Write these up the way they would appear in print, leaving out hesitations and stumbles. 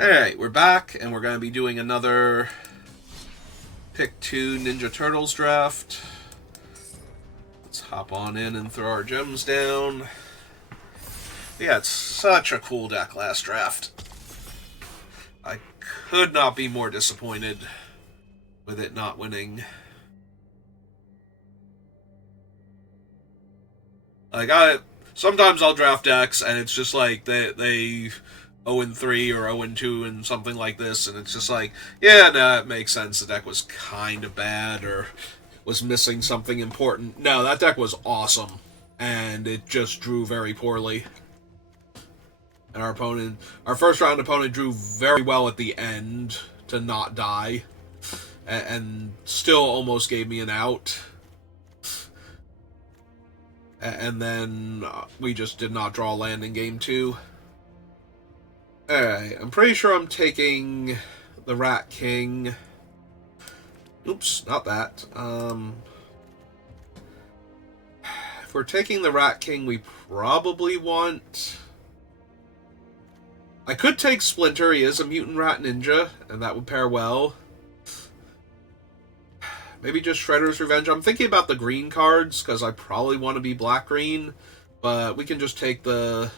Alright, we're back, and we're going to be doing another Pick 2 Ninja Turtles draft. Let's hop on in and throw our gems down. Yeah, it's such a cool deck last draft. I could not be more disappointed with it not winning. Sometimes I'll draft decks, and it's just like they 0-3 or 0-2 and something like this, and it's just like, yeah, no, it makes sense. The deck was kind of bad or was missing something important. No, that deck was awesome, and it just drew very poorly. And our first round opponent, drew very well at the end to not die, and still almost gave me an out. And then we just did not draw land in game 2. Alright, I'm pretty sure I'm taking the Rat King. Oops, not that. If we're taking the Rat King, we probably want... I could take Splinter, he is a mutant rat ninja, and that would pair well. Maybe just Shredder's Revenge. I'm thinking about the green cards, because I probably want to be black-green, but we can just take the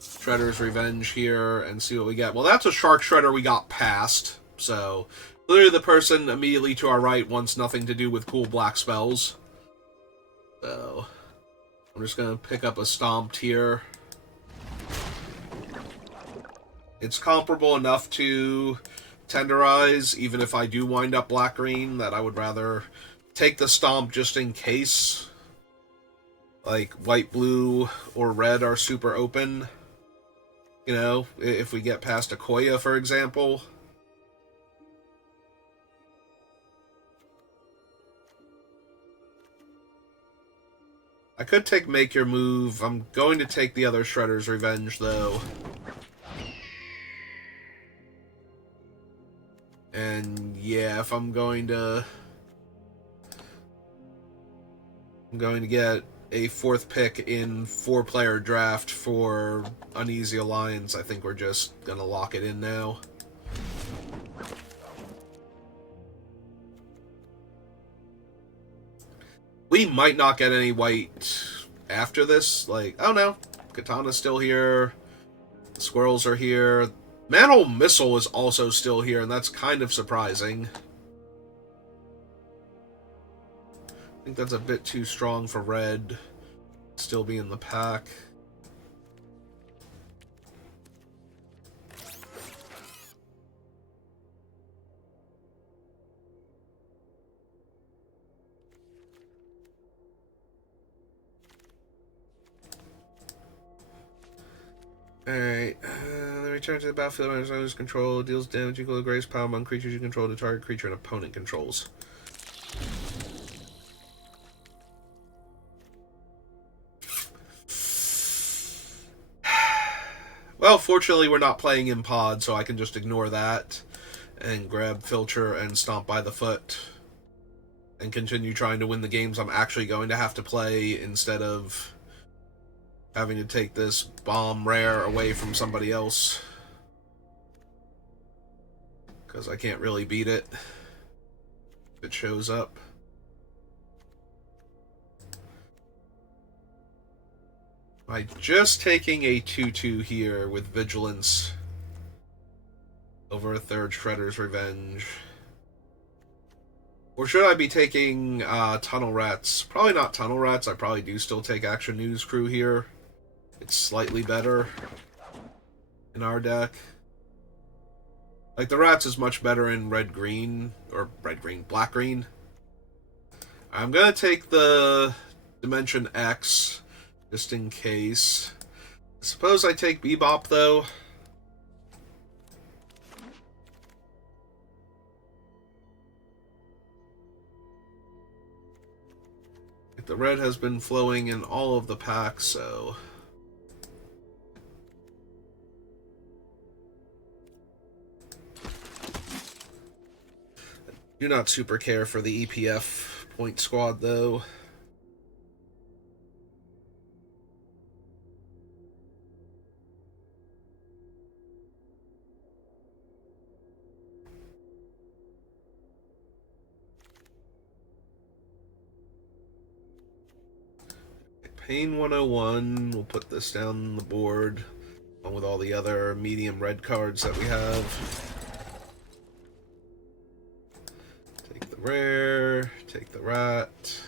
Shredder's Revenge here and see what we get. Well, that's a Shark Shredder we got past, so clearly the person immediately to our right wants nothing to do with cool black spells. So I'm just going to pick up a Stomped here. It's comparable enough to Tenderize, even if I do wind up black-green, that I would rather take the Stomp just in case. Like, white, blue, or red are super open. You know, if we get past a Koya, for example. I could take Make Your Move. I'm going to take the other Shredder's Revenge, though. And yeah, if I'm going to get a 4th pick in 4-player draft for Uneasy Alliance, I think we're just going to lock it in now. We might not get any white after this. Like, oh no, Katana's still here. The squirrels are here. Mantle Missile is also still here, and that's kind of surprising. I think that's a bit too strong for red. Still be in the pack. Alright, return to the battlefield when it's control, deals damage equal to greatest power among creatures you control to target creature an opponent controls. Well, fortunately we're not playing in pod, so I can just ignore that and grab Filter and Stomp by the Foot and continue trying to win the games I'm actually going to have to play instead of having to take this bomb rare away from somebody else. Because I can't really beat it if it shows up. By just taking a 2-2 here with Vigilance over a 3rd Shredder's Revenge. Or should I be taking Tunnel Rats? Probably not Tunnel Rats. I probably do still take Action News Crew here. It's slightly better in our deck. Like, the Rats is much better in red-green, or red-green, black-green. I'm gonna take the Dimension X, just in case. Suppose I take Bebop, though. The red has been flowing in all of the packs, so... do not super care for the EPF point squad, though. Pain 101. We'll put this down the board along with all the other medium red cards that we have. Take the rare, take the rat.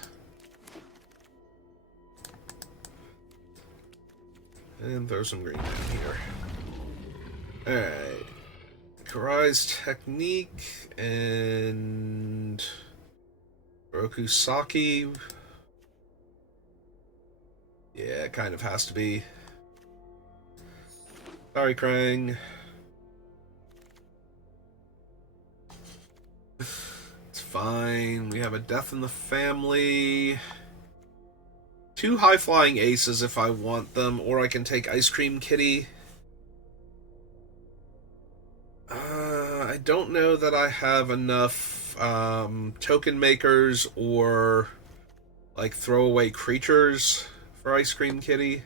And throw some green down here. Alright. Karai's Technique and Rokusaki. Yeah, it kind of has to be. Sorry, Krang. It's fine. We have a death in the family. 2 high-flying aces if I want them, or I can take Ice Cream Kitty. I don't know that I have enough token makers or like throwaway creatures for Ice Cream Kitty.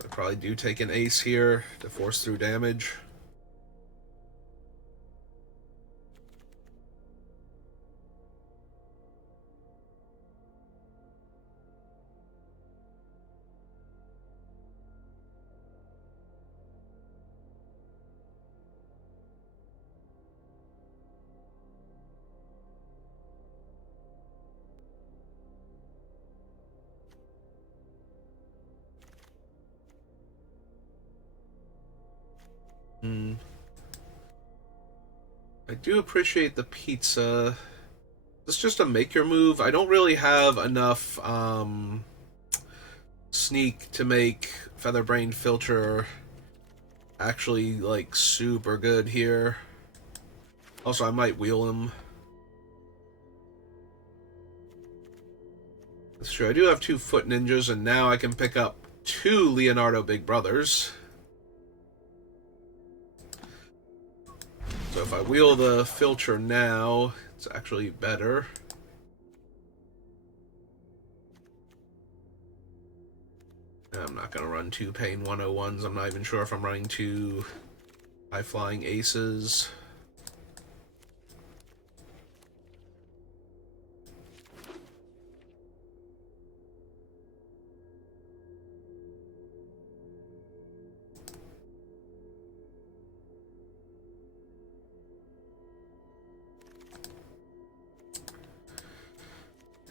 So I probably do take an ace here to force through damage. I do appreciate the pizza. This is just a make your move. I don't really have enough sneak to make Featherbrained Filter actually like super good here. Also, I might wheel him. That's true. I do have 2 Foot Ninjas, and now I can pick up 2 Leonardo Big Brothers. So if I wheel the filter now, it's actually better. I'm not going to run 2 Pain 101s. I'm not even sure if I'm running 2 high-flying aces.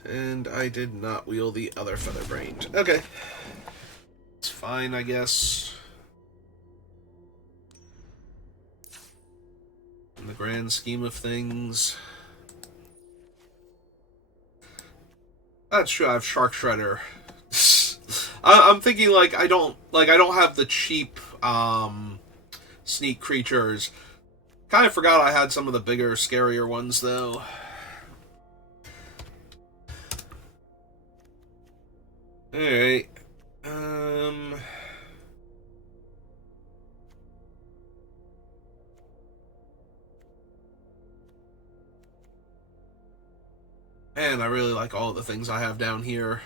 And I did not wheel the other Featherbrained. Okay. It's fine, I guess. In the grand scheme of things. That's true, I have Shark Shredder. I'm thinking I don't have the cheap sneak creatures. Kind of forgot I had some of the bigger, scarier ones though. Alright. Man, I really like all the things I have down here.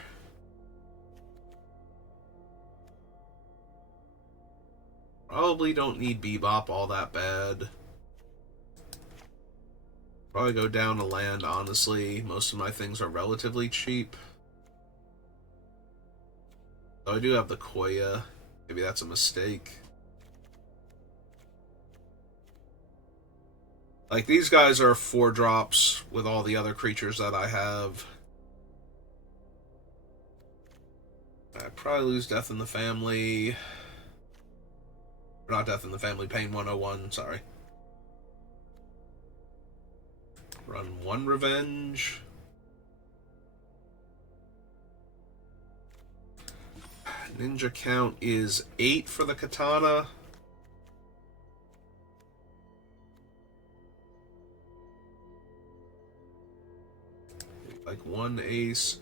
Probably don't need Bebop all that bad. Probably go down to land, honestly. Most of my things are relatively cheap. Though I do have the Koya. Maybe that's a mistake. Like, these guys are 4 drops with all the other creatures that I have. I'd probably lose Death in the Family. Or not Death in the Family, Pain 101, sorry. Run 1 Revenge. Ninja count is 8 for the katana. Like 1 ace.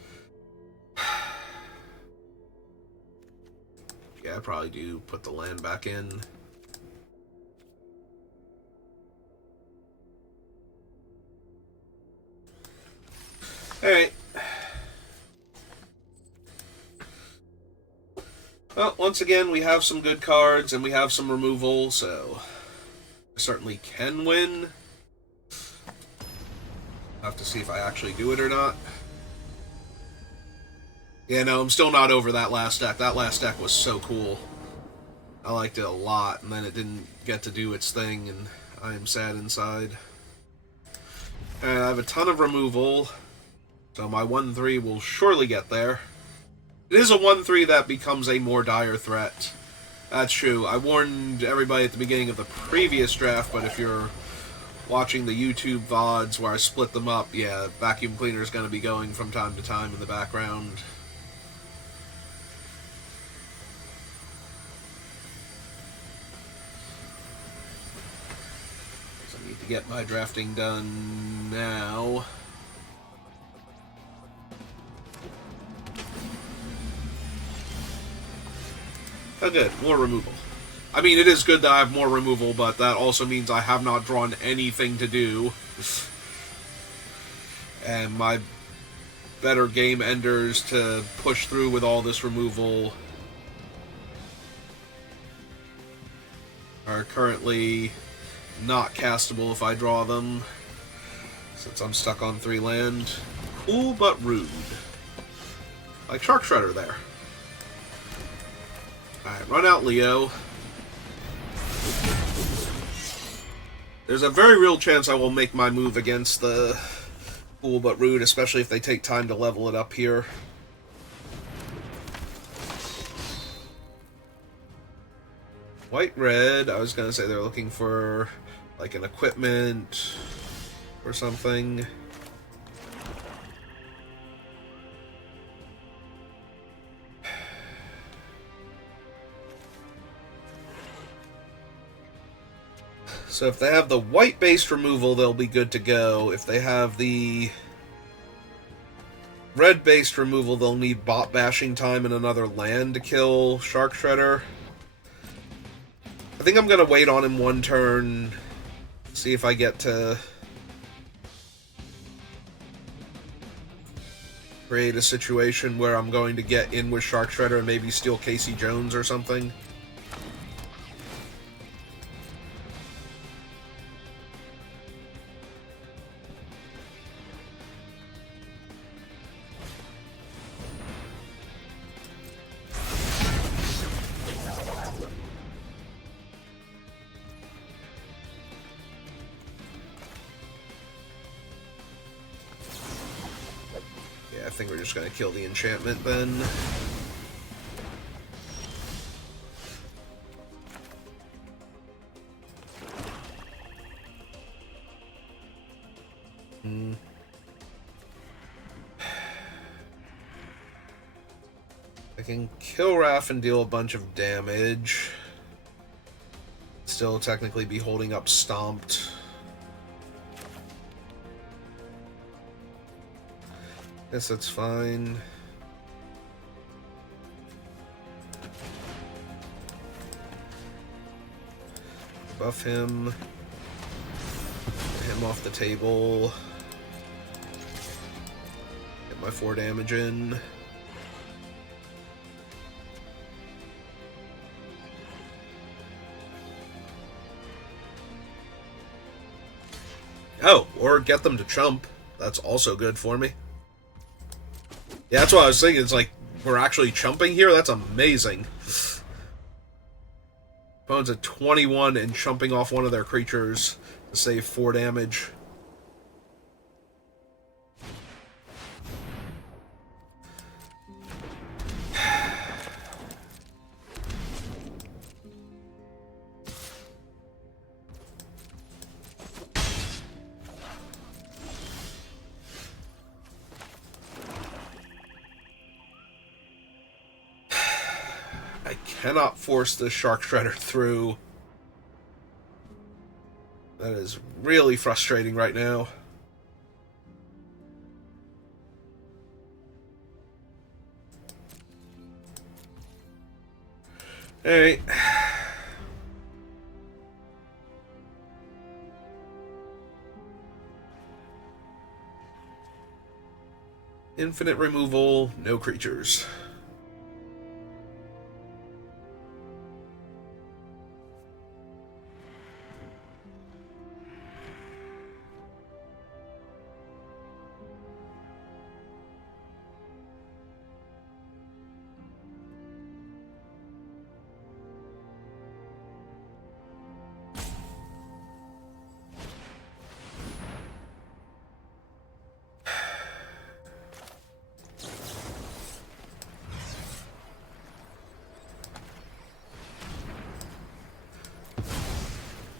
Yeah, I probably do put the land back in. Alright. Well, once again, we have some good cards, and we have some removal, so I certainly can win. I'll have to see if I actually do it or not. Yeah, no, I'm still not over that last deck. That last deck was so cool. I liked it a lot, and then it didn't get to do its thing, and I am sad inside. And I have a ton of removal, so my 1-3 will surely get there. It is a 1-3 that becomes a more dire threat. That's true. I warned everybody at the beginning of the previous draft, but if you're watching the YouTube VODs where I split them up, yeah, vacuum cleaner is going to be going from time to time in the background. So I need to get my drafting done now. Oh, good. More removal. I mean, it is good that I have more removal, but that also means I have not drawn anything to do. And my better game enders to push through with all this removal are currently not castable if I draw them, since I'm stuck on 3 land. Cool, but rude. Like Shark Shredder there. Alright, run out Leo. There's a very real chance I will make my move against the cool but rude, especially if they take time to level it up here. White-red, I was going to say they're looking for like an equipment or something. So if they have the white-based removal, they'll be good to go. If they have the red-based removal, they'll need bot bashing time and another land to kill Shark Shredder. I think I'm going to wait on him one turn, see if I get to create a situation where I'm going to get in with Shark Shredder and maybe steal Casey Jones or something. I think we're just going to kill the enchantment then. I can kill Raph and deal a bunch of damage. Still technically be holding up Stomped. Guess that's fine. Buff him. Get him off the table. Get my 4 damage in. Oh, or get them to chump. That's also good for me. Yeah, that's what I was thinking. It's like, we're actually chumping here? That's amazing. Opponent's at 21 and chumping off one of their creatures to save 4 damage. I cannot force this Shark Shredder through. That is really frustrating right now. Alright. Infinite removal, no creatures.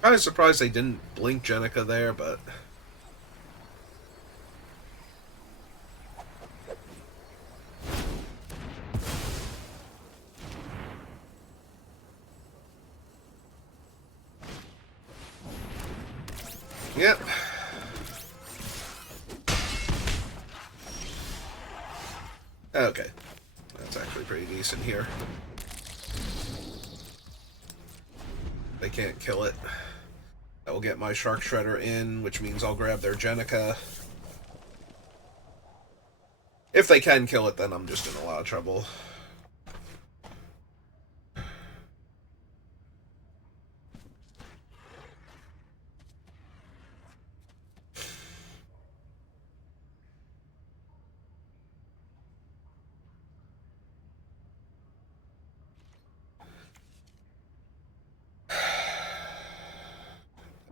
I was surprised they didn't blink Jenica there, but... Yep. Okay. That's actually pretty decent here. They can't kill it. I will get my Shark Shredder in, which means I'll grab their Jenica. If they can kill it, then I'm just in a lot of trouble.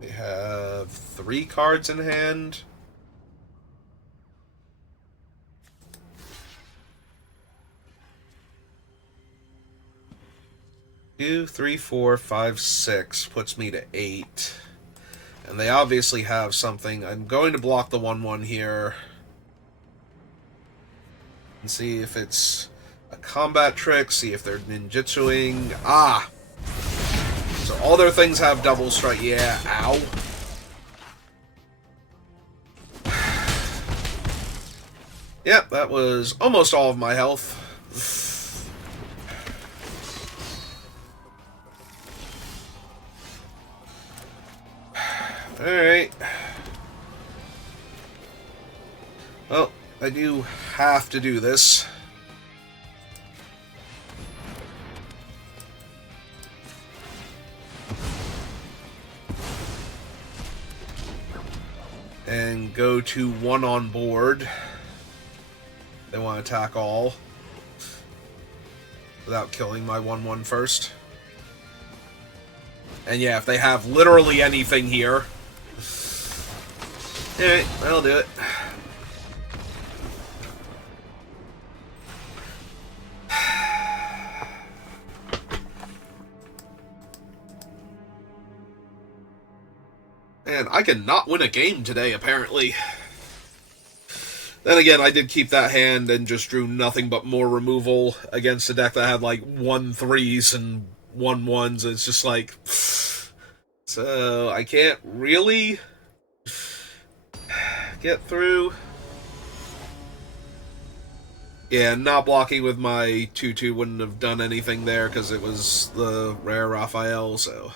They have 3 cards in hand. Two, 3, 4, 5, 6 puts me to 8. And they obviously have something. I'm going to block the 1/1 here. And see if it's a combat trick, see if they're ninjutsuing. Ah! So all their things have double strike. Yeah, ow. Yep, that was almost all of my health. Alright. Well, I do have to do this. And go to 1 on board. They want to attack all. Without killing my 1/1 first. And yeah, if they have literally anything here. Alright, I'll do it. Man, I cannot win a game today, apparently. Then again, I did keep that hand and just drew nothing but more removal against a deck that had like 1/3s and 1/1s. It's just like... So, I can't really get through. Yeah, not blocking with my 2/2 wouldn't have done anything there because it was the rare Raphael, so...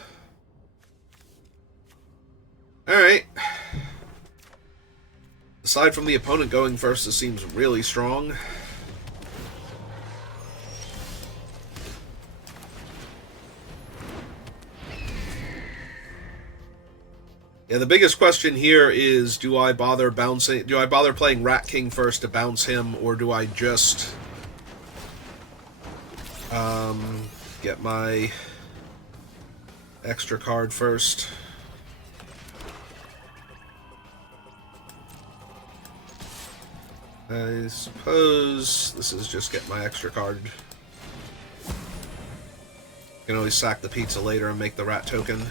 Alright. Aside from the opponent going first, this seems really strong. Yeah, the biggest question here is, do I bother playing Rat King first to bounce him, or do I just get my extra card first? I suppose this is just get my extra card. You can always sack the pizza later and make the rat token.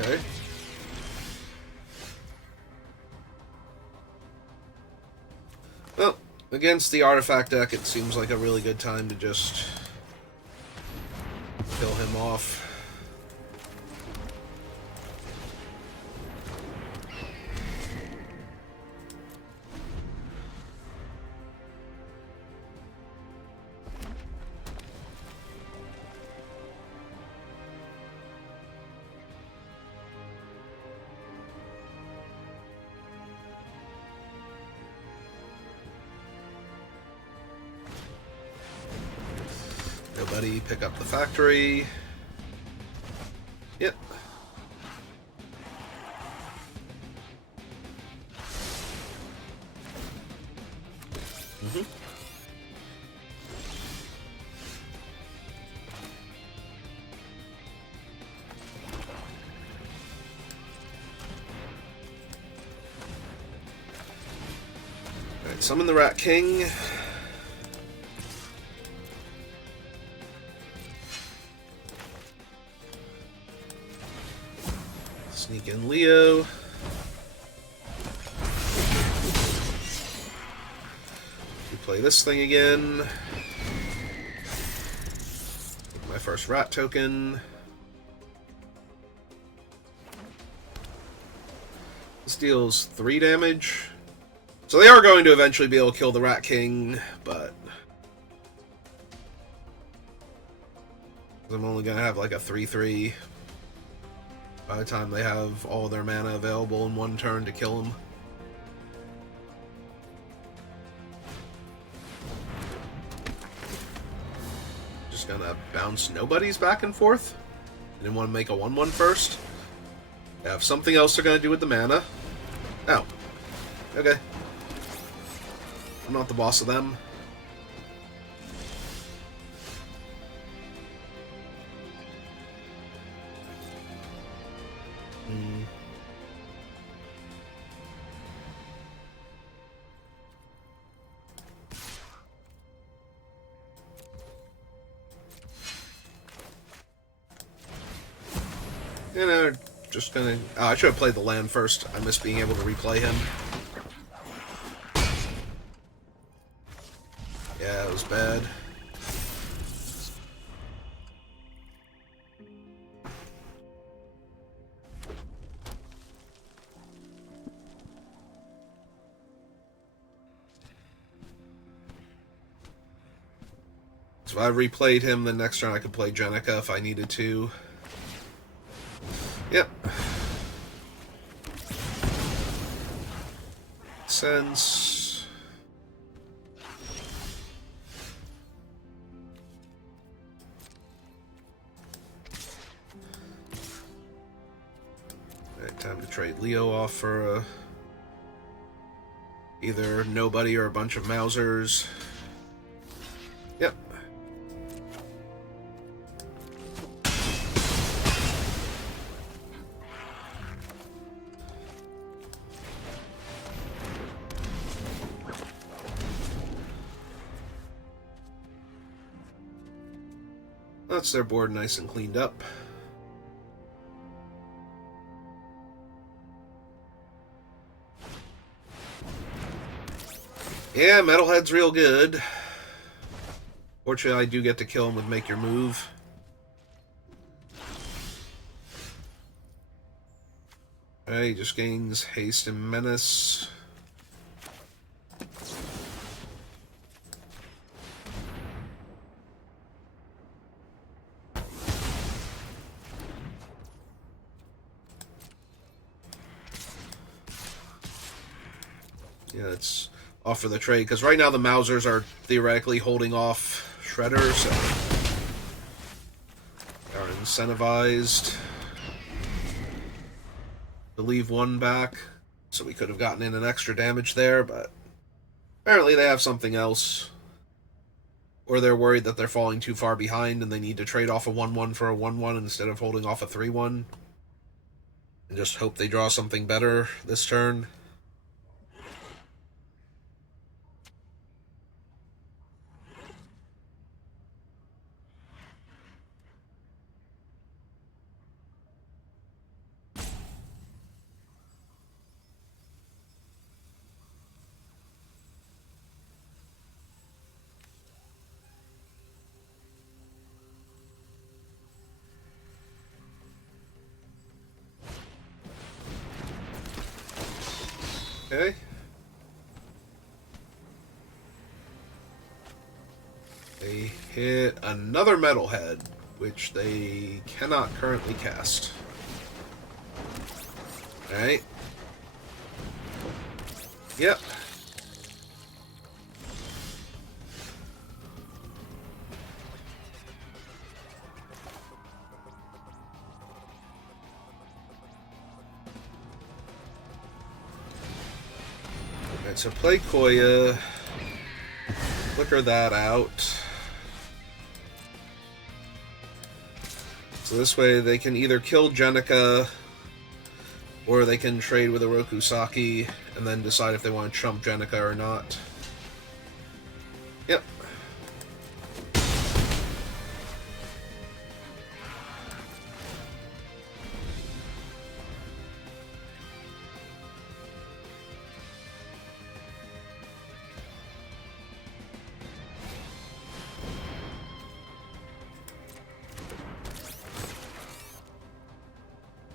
Okay. Well, against the artifact deck, it seems like a really good time to just kill him off. Nobody pick up the factory. Yep. Mm-hmm. Alright, summon the Rat King. Sneak in Leo. We play this thing again. My first rat token. This deals 3 damage. So they are going to eventually be able to kill the Rat King, but I'm only going to have like a 3/3 by the time they have all their mana available in one turn to kill him. Just gonna bounce nobodies back and forth. I didn't want to make a 1/1 first. I have something else they're gonna do with the mana. Oh. Okay. I'm not the boss of them. You know, just gonna... Oh, I should have played the land first. I miss being able to replay him. Yeah, it was bad. So if I replayed him, the next turn I could play Jenica if I needed to. Yep. Sense. Alright, time to trade Leo off for either nobody or a bunch of Mausers. Yep. That's their board nice and cleaned up. Yeah, Metalhead's real good. Fortunately, I do get to kill him with Make Your Move. Alright, he just gains Haste and Menace. Yeah, it's off for the trade, because right now the Mausers are theoretically holding off Shredder, so they are incentivized to leave one back, so we could have gotten in an extra damage there, but apparently they have something else. Or they're worried that they're falling too far behind and they need to trade off a 1/1 for a 1/1 instead of holding off a 3/1. And just hope they draw something better this turn. Okay. They hit another Metalhead, which they cannot currently cast. Alright. Yep. Alright, so play Koya. flicker that out. So this way they can either kill Jenica, or they can trade with a Rokusaki and then decide if they want to chump Jenica or not. Yep.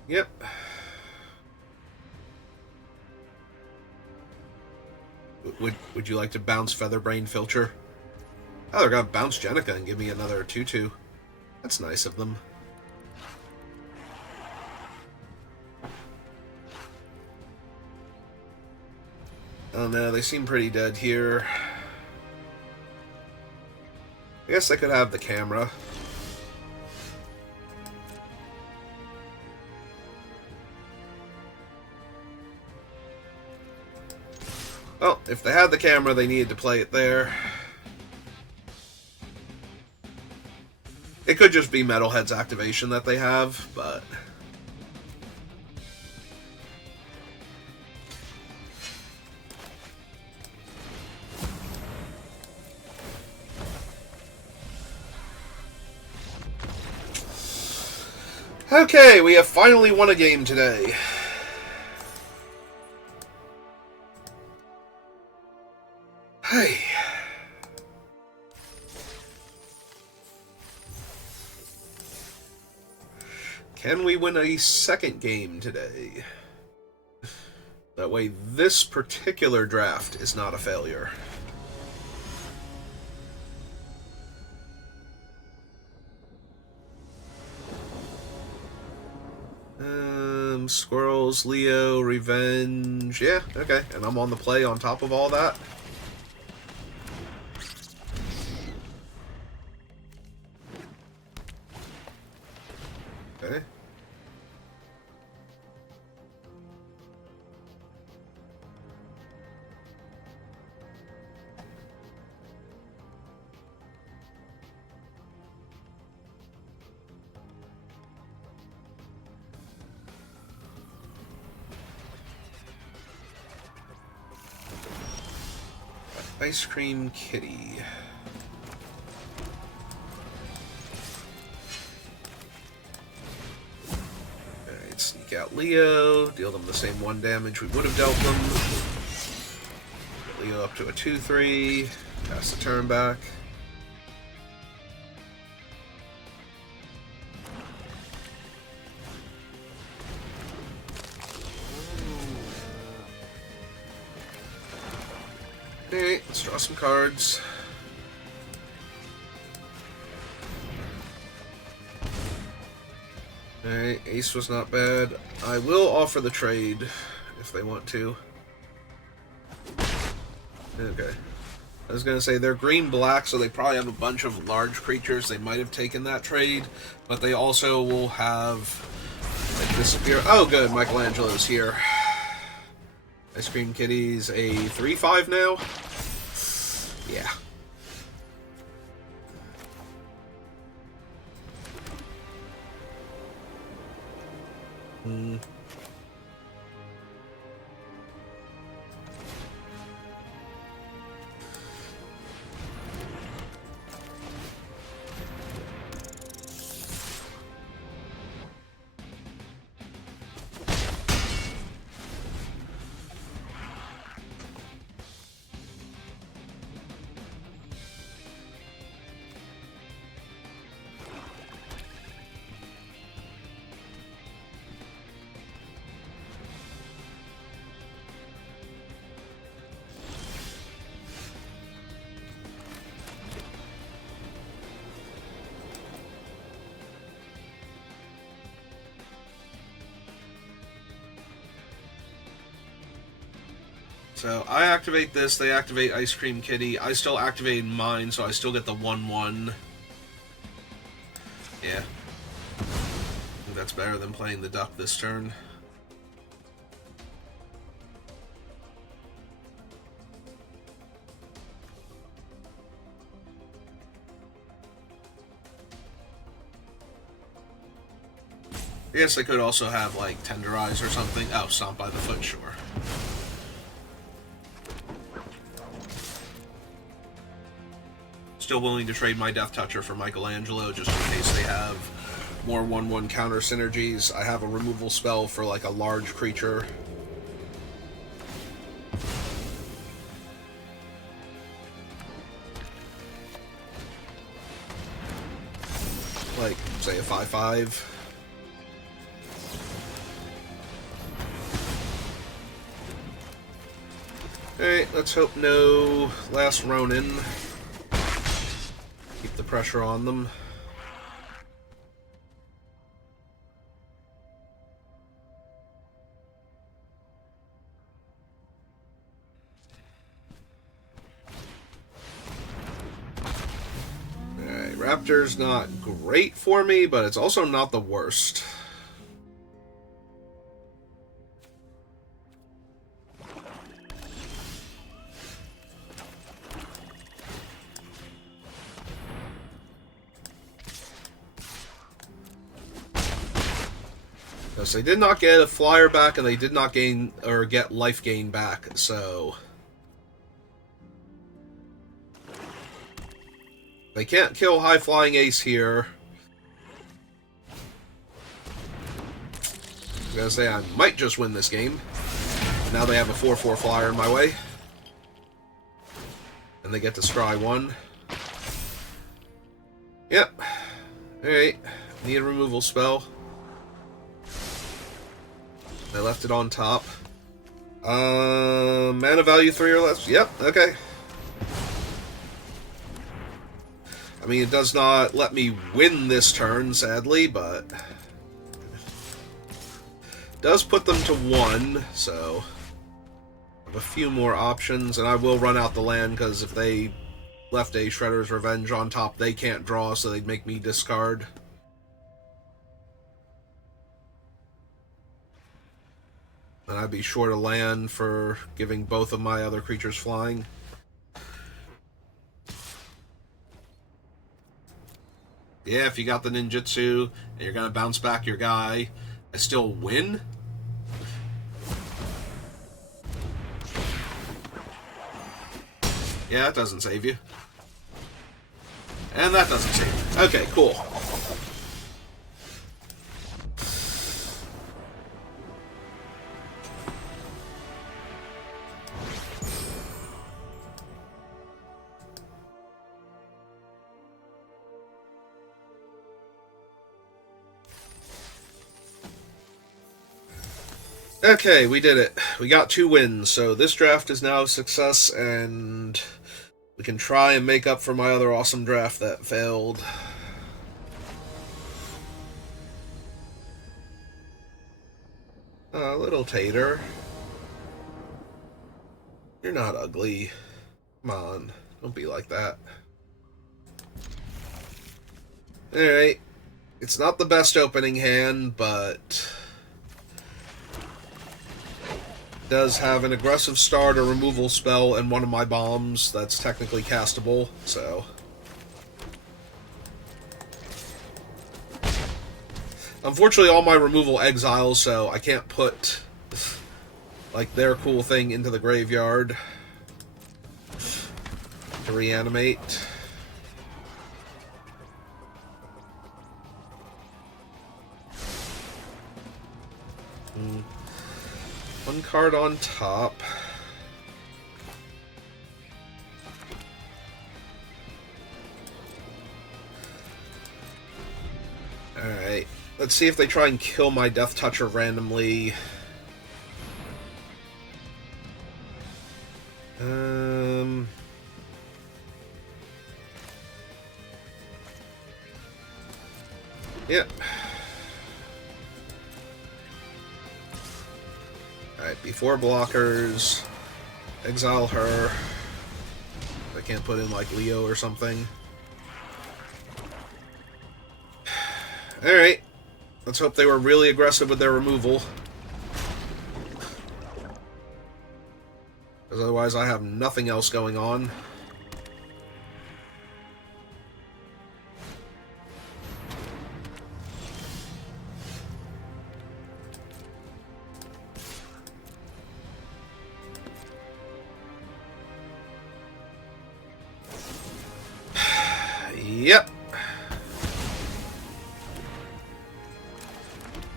Yep. Would you like to bounce Featherbrain Filcher? Oh, they're gonna bounce Jenica and give me another 2/2. That's nice of them. Oh no, they seem pretty dead here. I guess I could have the camera. Well, if they had the camera, they needed to play it there. It could just be Metalhead's activation that they have, but... Okay, we have finally won a game today. Hey. Can we win a second game today? That way this particular draft is not a failure. Squirrels, Leo, Revenge. Yeah, okay. And I'm on the play on top of all that. Okay. Ice Cream Kitty. Alright, sneak out Leo, deal them the same 1 damage we would have dealt them. Get Leo up to a 2/3, pass the turn back. Alright, let's draw some cards. Alright, Ace was not bad. I will offer the trade if they want to. Okay. I was going to say, they're green-black, so they probably have a bunch of large creatures. They might have taken that trade, but they also will have... like, disappear. Oh, good, Michelangelo's here. Ice Cream Kitty's a 3/5 now? Yeah. So I activate this, they activate Ice Cream Kitty. I still activated mine, so I still get the 1/1. Yeah. I think that's better than playing the duck this turn. I guess they could also have, like, Tenderize or something. Oh, Stomp by the Foot, sure. Still willing to trade my Death Toucher for Michelangelo, just in case they have more 1/1 counter synergies. I have a removal spell for, like, a large creature. Like, say, a 5/5. Alright, let's hope no Last Ronin. Keep the pressure on them. Alright, Raptor's not great for me, but it's also not the worst. Yes, they did not get a flyer back, and they did not gain or get life gain back, so they can't kill High Flying Ace here. I was gonna say I might just win this game. Now they have a 4/4 flyer in my way, and they get to scry 1. Yep. Alright. Need a removal spell. They left it on top. Mana value 3 or less. Yep, okay. I mean, it does not let me win this turn, sadly, but does put them to 1, so I have a few more options, and I will run out the land, because if they left a Shredder's Revenge on top, they can't draw, so they'd make me discard. And I'd be short a land for giving both of my other creatures flying. Yeah, if you got the ninjutsu, and you're going to bounce back your guy, I still win? Yeah, that doesn't save you. And that doesn't save you. Okay, cool. Okay, we did it. We got 2 wins, so this draft is now a success, and we can try and make up for my other awesome draft that failed. Little tater. You're not ugly. Come on, don't be like that. Alright. It's not the best opening hand, but does have an aggressive start, a removal spell, and one of my bombs that's technically castable, so unfortunately all my removal exiles, so I can't put like their cool thing into the graveyard to reanimate. One card on top. Alright. Let's see if they try and kill my Death Toucher randomly. Yep. Alright, before blockers, exile her. I can't put in like Leo or something. Alright, let's hope they were really aggressive with their removal. Because otherwise I have nothing else going on. Yep.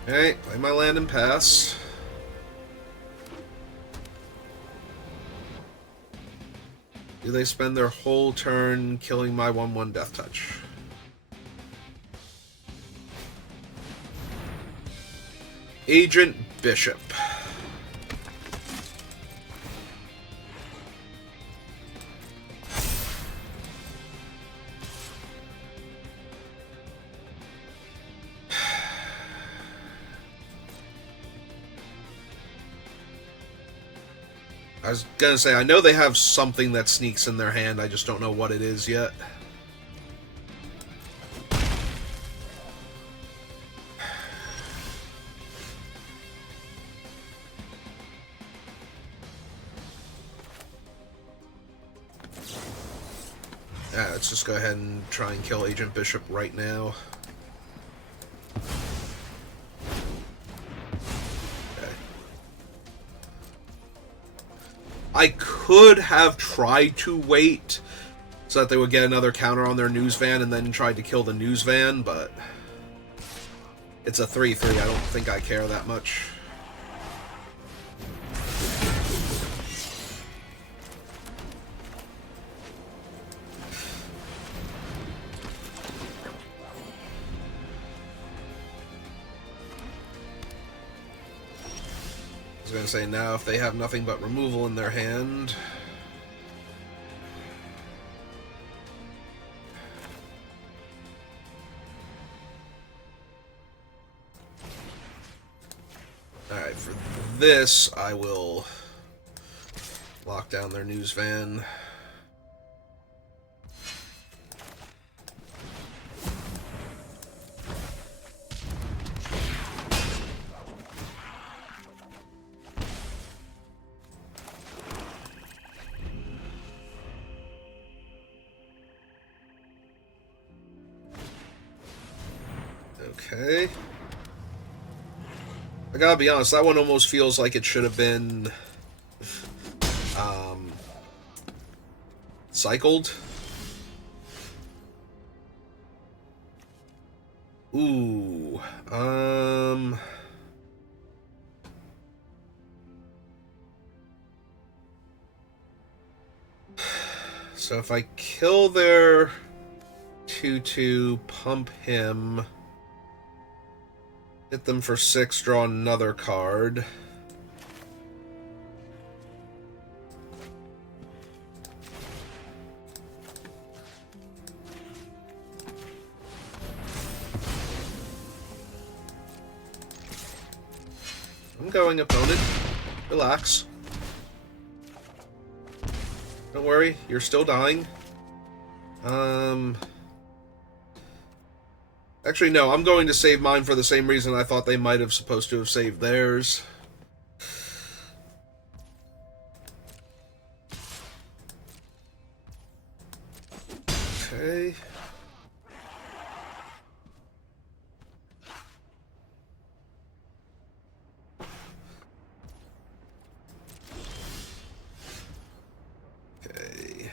Alright, play my land and pass. Do they spend their whole turn killing my 1/1 Death Touch? Agent Bishop. I was gonna say, I know they have something that sneaks in their hand, I just don't know what it is yet. Yeah, let's just go ahead and try and kill Agent Bishop right now. I could have tried to wait so that they would get another counter on their news van and then tried to kill the news van, but it's a 3/3. I don't think I care that much. I was going to say, now if they have nothing but removal in their hand... Alright, for this, I will lock down their news van. Okay. I gotta be honest, that one almost feels like it should have been cycled. Ooh. So if I kill their 2/2, pump him, hit them for 6, draw another card. I'm going, opponent. Relax. Don't worry, you're still dying. Actually, no, I'm going to save mine for the same reason I thought they might have supposed to have saved theirs. Okay. Okay.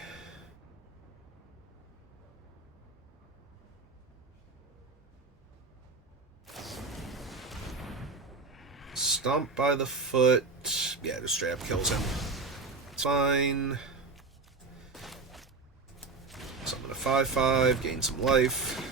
Stomp by the foot. Yeah, just straight up kills him. It's fine. Summon a 5/5, gain some life.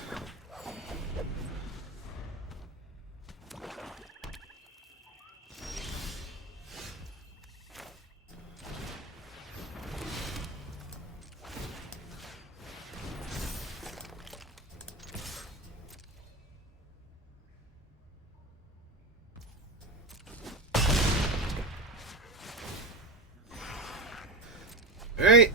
Alright.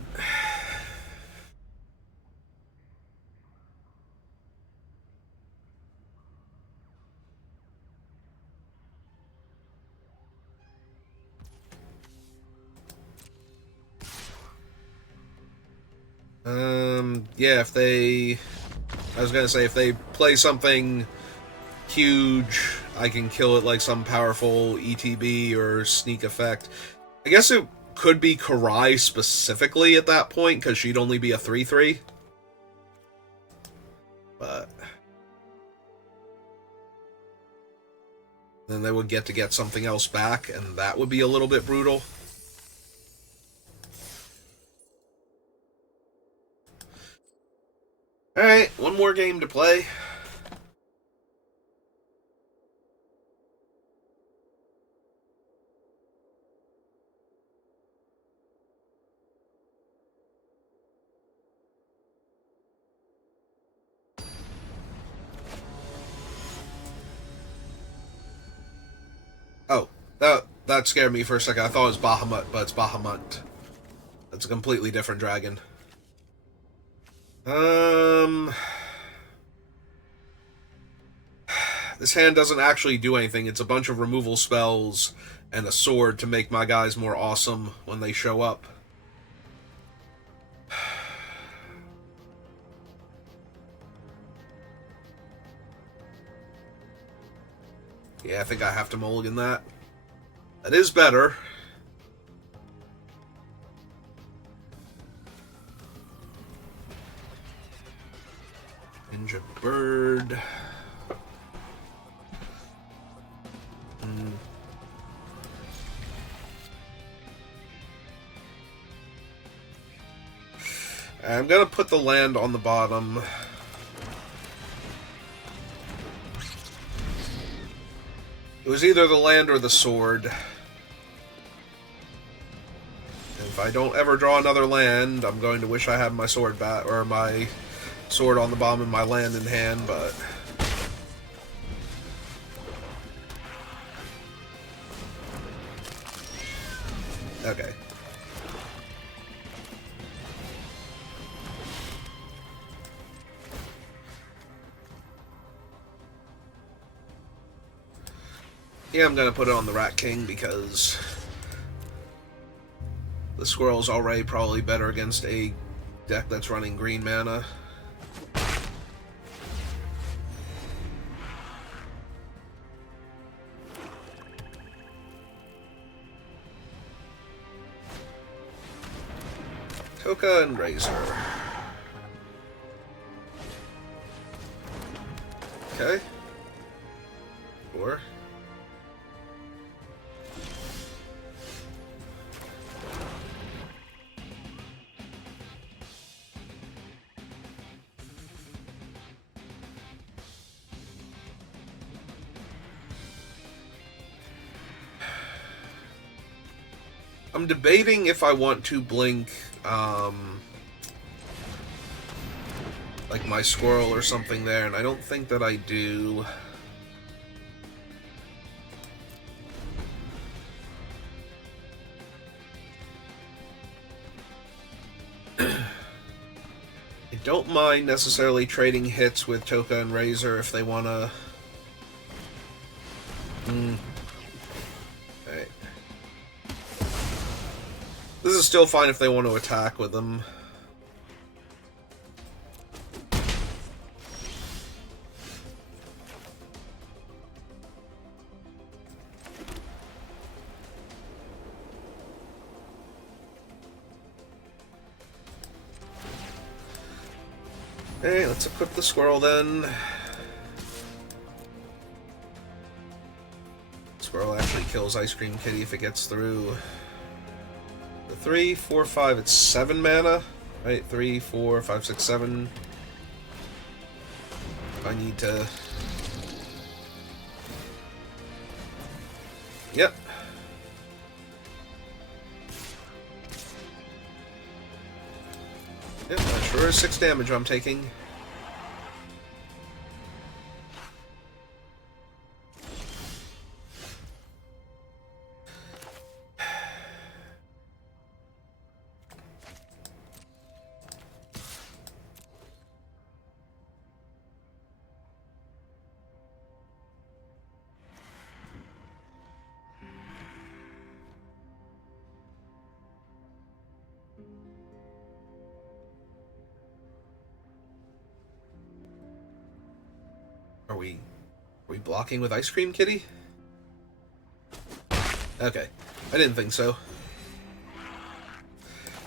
Yeah, if they... I was gonna say, if they play something huge, I can kill it like some powerful ETB or sneak effect. I guess it could be Karai specifically at that point, because she'd only be a 3/3. but then they would get something else back, and that would be a little bit brutal. Alright, one more game to play. Oh, that scared me for a second. I thought it was Bahamut, but it's Bahamut. That's a completely different dragon. This hand doesn't actually do anything. It's a bunch of removal spells and a sword to make my guys more awesome when they show up. Yeah, I think I have to mulligan that. That is better. Ninja Bird. I'm gonna put the land on the bottom. It was either the land or the sword. And if I don't ever draw another land, I'm going to wish I had my sword back, or my sword on the bottom and my land in hand, but okay. Yeah, I'm gonna put it on the Rat King because the Squirrel's already probably better against a deck that's running green mana. Toka and Razor. Okay. 4. I'm debating if I want to blink, like my Squirrel or something there, and I don't think that I do. I don't mind necessarily trading hits with Toka and Razor if they want to. Right. This is still fine if they want to attack with them. Okay, let's equip the Squirrel then. Squirrel actually kills Ice Cream Kitty if it gets through. The 3, 4, 5, it's 7 mana. Right, 3, 4, 5, 6, 7. I need to... Yep. Yep, that sure is 6 damage I'm taking. Are we blocking with Ice Cream Kitty? Okay. I didn't think so.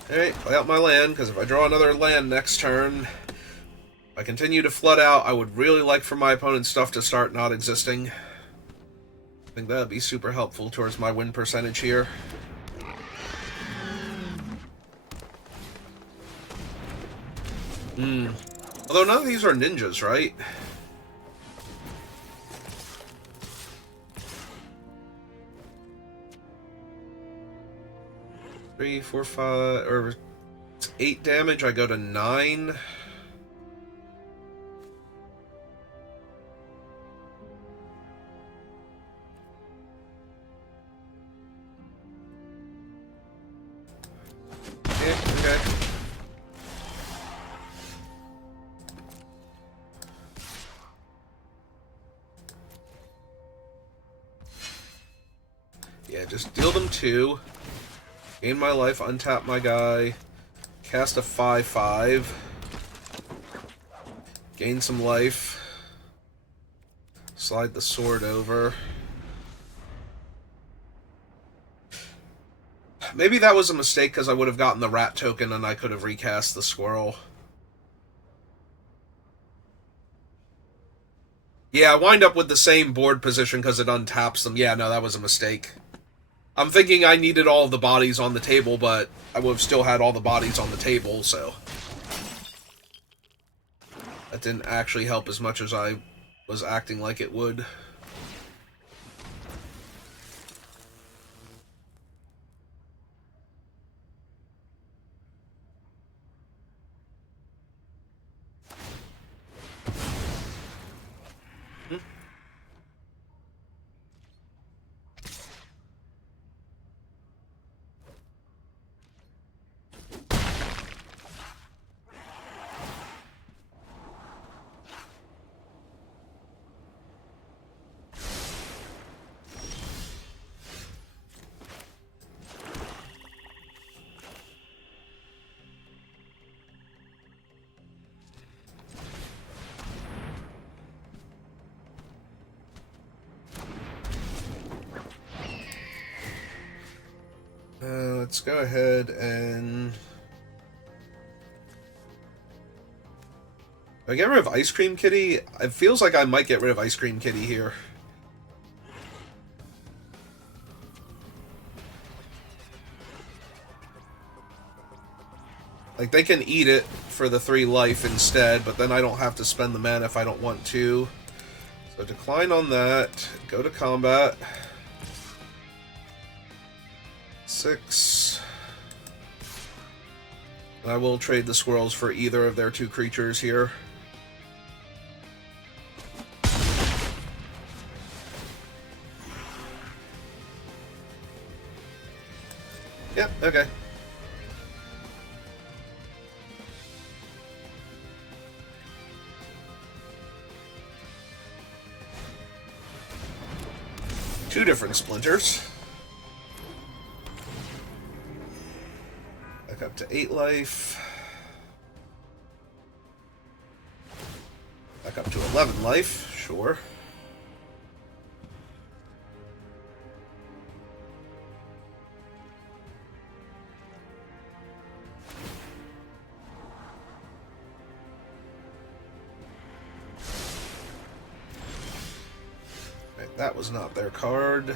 Alright, play out my land, because if I draw another land next turn, I continue to flood out. I would really like for my opponent's stuff to start not existing. I think that would be super helpful towards my win percentage here. Although none of these are ninjas, right? Three, four, five, or 8 damage. I go to 9. Okay. Yeah, just deal them 2. Gain my life, untap my guy. Cast a 5/5. Gain some life. Slide the sword over. Maybe that was a mistake because I would have gotten the rat token and I could have recast the squirrel. Yeah, I wind up with the same board position because it untaps them. Yeah, no, that was a mistake. I'm thinking I needed all of the bodies on the table, but I would have still had all the bodies on the table, so... That didn't actually help as much as I was acting like it would. Let's go ahead and... Do I get rid of Ice Cream Kitty? It feels like I might get rid of Ice Cream Kitty here. Like, they can eat it for the 3 life instead, but then I don't have to spend the mana if I don't want to. So decline on that. Go to combat. 6. And I will trade the squirrels for either of their 2 creatures here. Yep, okay. Two different splinters. Back up to 8 life. Back up to 11 life, sure. Right, that was not their card.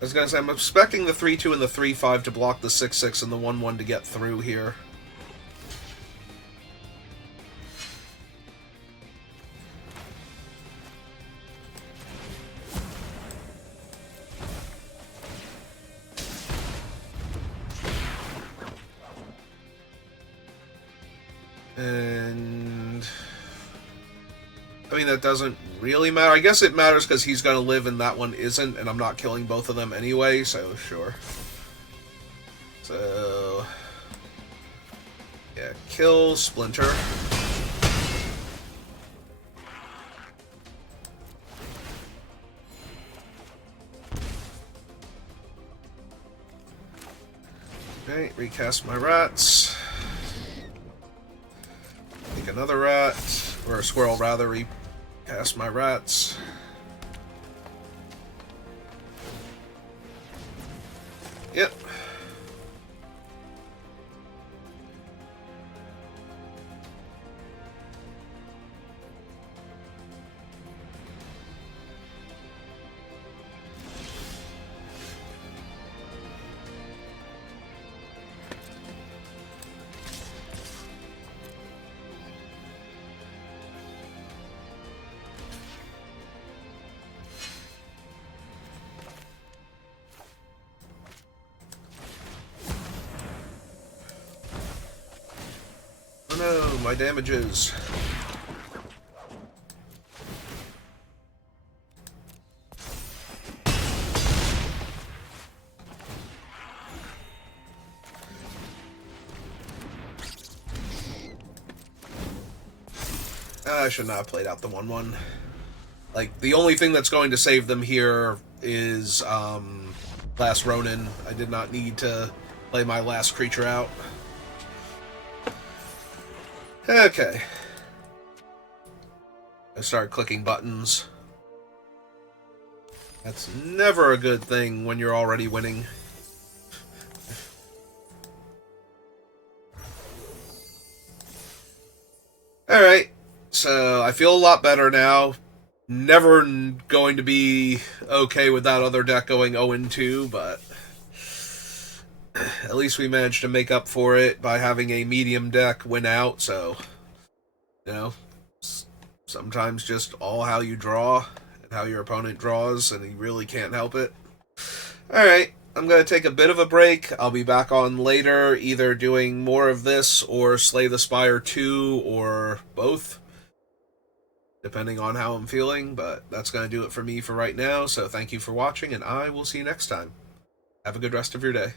I was gonna say, I'm expecting the 3-2 and the 3-5 to block the 6-6 and the 1-1 to get through here. And... I mean, that doesn't really matter. I guess it matters because he's going to live and that one isn't, and I'm not killing both of them anyway, so sure. So... yeah, kill Splinter. Okay, recast my rats. Make another rat, or a squirrel rather, recast my rats. Yep. Oh no, my damages. I should not have played out the 1-1. Like, the only thing that's going to save them here is, last Ronin. I did not need to play my last creature out. Okay. I start clicking buttons. That's never a good thing when you're already winning. Alright, so I feel a lot better now. Never going to be okay with that other deck going 0-2, but at least we managed to make up for it by having a medium deck win out, so, you know, sometimes just all how you draw and how your opponent draws, and you really can't help it. Alright, I'm going to take a bit of a break. I'll be back on later, either doing more of this or Slay the Spire 2 or both, depending on how I'm feeling, but that's going to do it for me for right now, so thank you for watching, and I will see you next time. Have a good rest of your day.